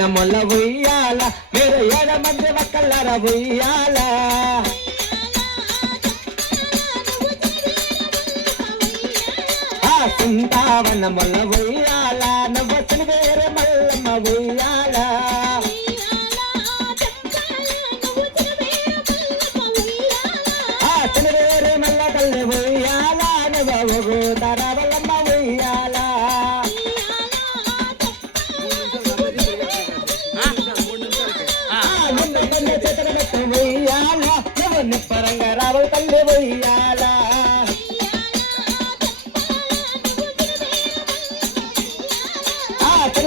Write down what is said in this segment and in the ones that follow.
వనముల ఉయ్యాల మీరు 7 మంది ఒక్కళ్ళర ఉయ్యాల వనముల ఉయ్యాల నువ్వు వేరే మల్లమ్మ ఉయ్యాల వేరే మల్ల తల్లి ఉయ్యాల నువ్వు తరవలమ్మ ఉయ్యాల ఉయ్యాల నువ్వు నిప్పరంగా రావు తల్లి ఉయ్యాల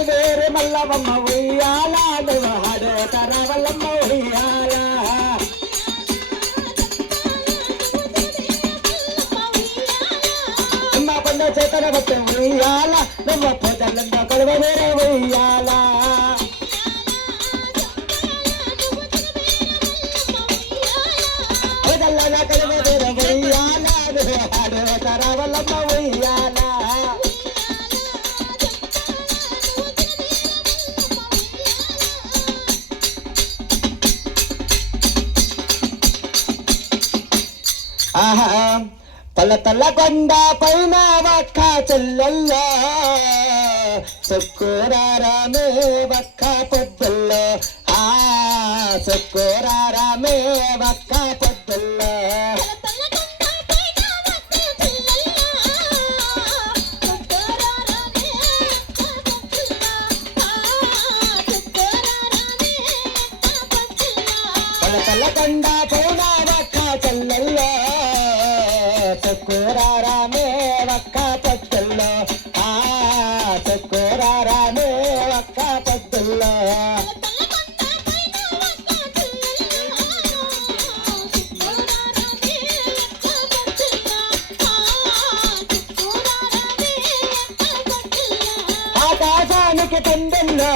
వేరే మల్లవమ్మ ఉయ్యాల నువ్వు వాడు తరవలమ్మ ఉయ్యాల పండ చేతన బట్టి ఉయ్యాల నువ్వు పూజలంతా కొలువ వేరే ఉయ్యాల పూజల్లో కొలువ వేరే ఉయ్యాల నువ్వు వాడు తరవలమ్మ ఉయ్యాల ఆహా తల తల కొండ పైన వక్క చెల్లెల్లో సుక్కురారామే వక్క పొద్దుల్లో సుక్కురారామే వక్క పొద్దుల్లో తల తల కొండ పైన వక్క చెల్లెల్లో సుక్కురారామే వక్క పొద్దుల్లో సుక్కురారామే వక్క పొద్దుల్లో ఆకాశానికి పందెల్లో